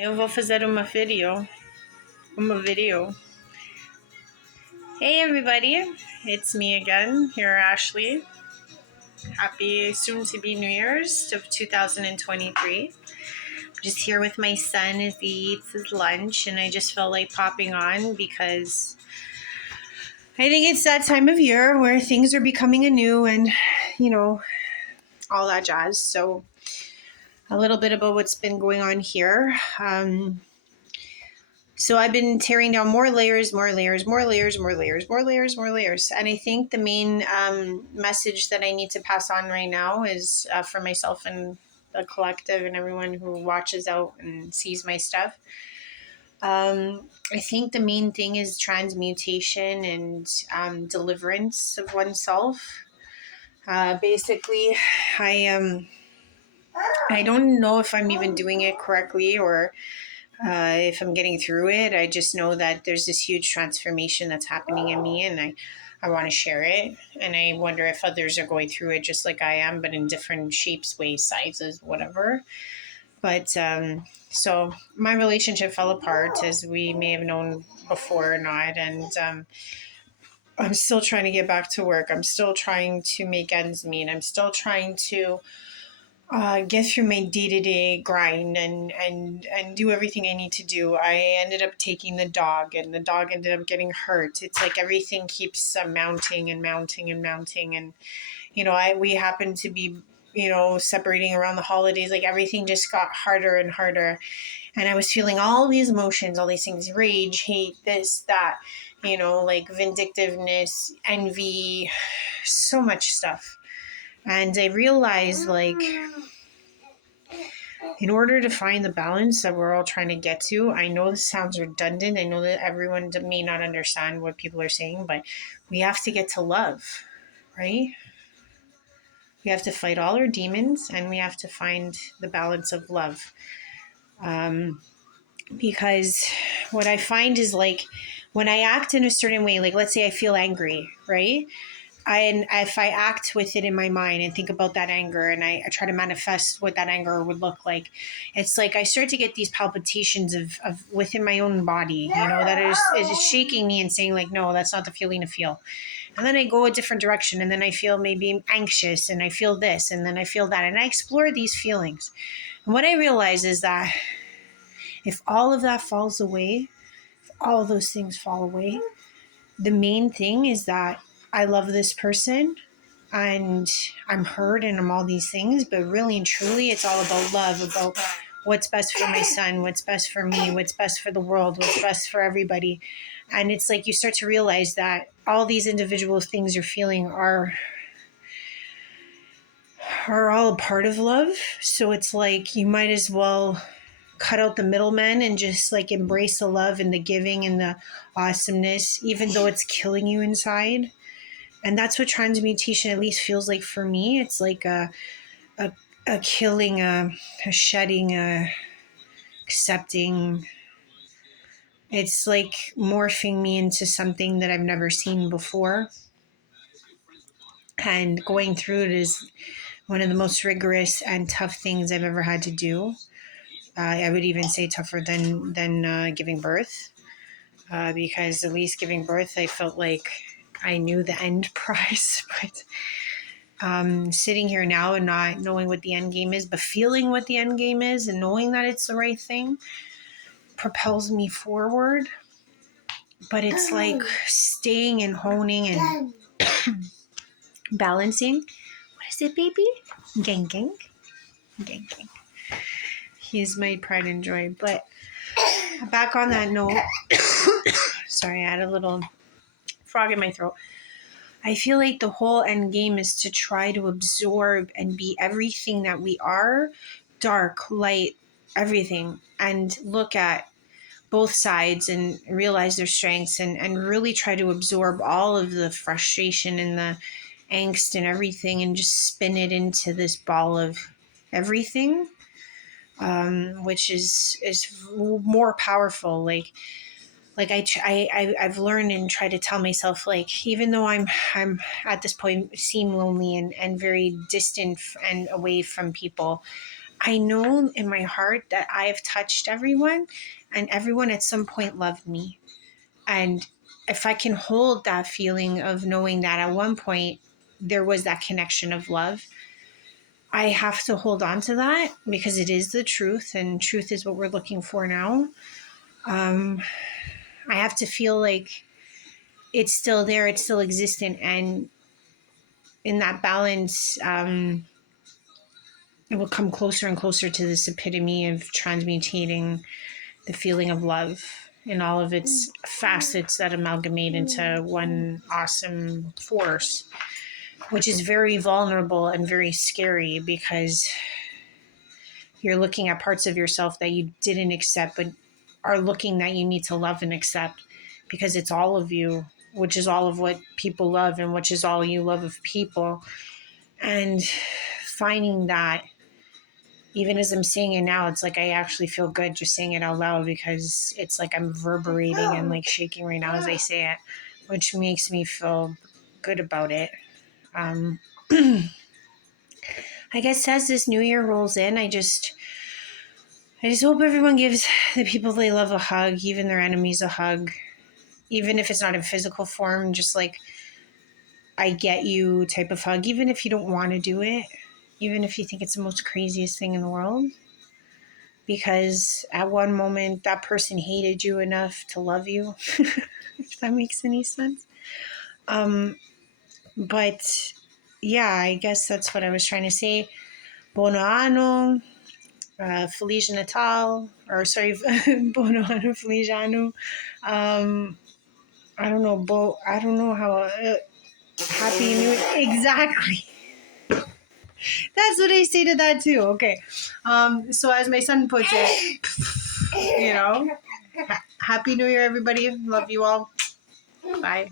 Eu vou fazer uma video. Hey everybody, it's me again, here Ashley. Happy soon to be New Year's of 2023. Just here with my son as he eats his lunch, and I just felt like popping on because I think it's that time of year where things are becoming anew and, all that jazz. So a little bit about what's been going on here. So I've been tearing down more layers. And I think the main message that I need to pass on right now is for myself and the collective and everyone who watches out and sees my stuff. I think the main thing is transmutation and deliverance of oneself. Basically, I don't know if I'm even doing it correctly or if I'm getting through it. I just know that there's this huge transformation that's happening in me, and I want to share it. And I wonder if others are going through it just like I am, but in different shapes, ways, sizes, whatever. But so my relationship fell apart, as we may have known before or not. And I'm still trying to get back to work. I'm still trying to make ends meet. I'm still trying to get through my day-to-day grind and do everything I need to do. I ended up taking the dog, and the dog ended up getting hurt. It's like everything keeps mounting and mounting and mounting. And, we happened to be, separating around the holidays. Like everything just got harder and harder. And I was feeling all these emotions, all these things, rage, hate, this, that, like vindictiveness, envy, so much stuff. And I realized, like, in order to find the balance that we're all trying to get to, I know this sounds redundant. I know that everyone may not understand what people are saying, but we have to get to love, right? We have to fight all our demons, and we have to find the balance of love. Because what I find is, like, when I act in a certain way, like let's say I feel angry, right? And if I act with it in my mind and think about that anger, and I try to manifest what that anger would look like, it's like I start to get these palpitations of within my own body, that is shaking me and saying, like, no, that's not the feeling to feel. And then I go a different direction, and then I feel maybe anxious, and I feel this, and then I feel that, and I explore these feelings. And what I realize is that if all of that falls away, if all of those things fall away, the main thing is that I love this person and I'm hurt and I'm all these things, but really and truly it's all about love, about what's best for my son, what's best for me, what's best for the world, what's best for everybody. And it's like you start to realize that all these individual things you're feeling are all a part of love. So it's like you might as well cut out the middlemen and just like embrace the love and the giving and the awesomeness, even though it's killing you inside. And that's what transmutation at least feels like for me. It's like a killing, a shedding, a accepting. It's like morphing me into something that I've never seen before. And going through it is one of the most rigorous and tough things I've ever had to do. I would even say tougher than giving birth. Because at least giving birth, I felt like I knew the end prize. But sitting here now and not knowing what the end game is, but feeling what the end game is and knowing that it's the right thing propels me forward. But it's like staying and honing and balancing. What is it, baby? Gang, gang. Gang, gang. He's my pride and joy. But back on that note, sorry, I had a little frog in my throat. I feel like the whole end game is to try to absorb and be everything that we are, dark, light, everything, and look at both sides and realize their strengths and really try to absorb all of the frustration and the angst and everything and just spin it into this ball of everything, which is more powerful. Like I've learned and try to tell myself, like, even though I'm at this point seem lonely and very distant and away from people, I know in my heart that I have touched everyone, and everyone at some point loved me. And if I can hold that feeling of knowing that at one point there was that connection of love, I have to hold on to that because it is the truth, and truth is what we're looking for now. I have to feel like it's still there, it's still existent, and in that balance, it will come closer and closer to this epitome of transmutating the feeling of love in all of its facets that amalgamate into one awesome force, which is very vulnerable and very scary because you're looking at parts of yourself that you didn't accept, but are looking that you need to love and accept because it's all of you, which is all of what people love and which is all you love of people. And finding that, even as I'm saying it now, it's like I actually feel good just saying it out loud because it's like I'm reverberating and like shaking right now as I say it, which makes me feel good about it. I guess as this new year rolls in, I just hope everyone gives the people they love a hug, even their enemies a hug, even if it's not in physical form, just like I get you type of hug, even if you don't want to do it, even if you think it's the most craziest thing in the world. Because at one moment that person hated you enough to love you, if that makes any sense. But yeah, I guess that's what I was trying to say. Buon anno, Feliz Natal, or sorry, Buon anno, Feliz anno. I don't know, I don't know how. Happy New Year. Exactly. That's what I say to that too. Okay. So as my son puts it, Happy New Year, everybody. Love you all. Bye.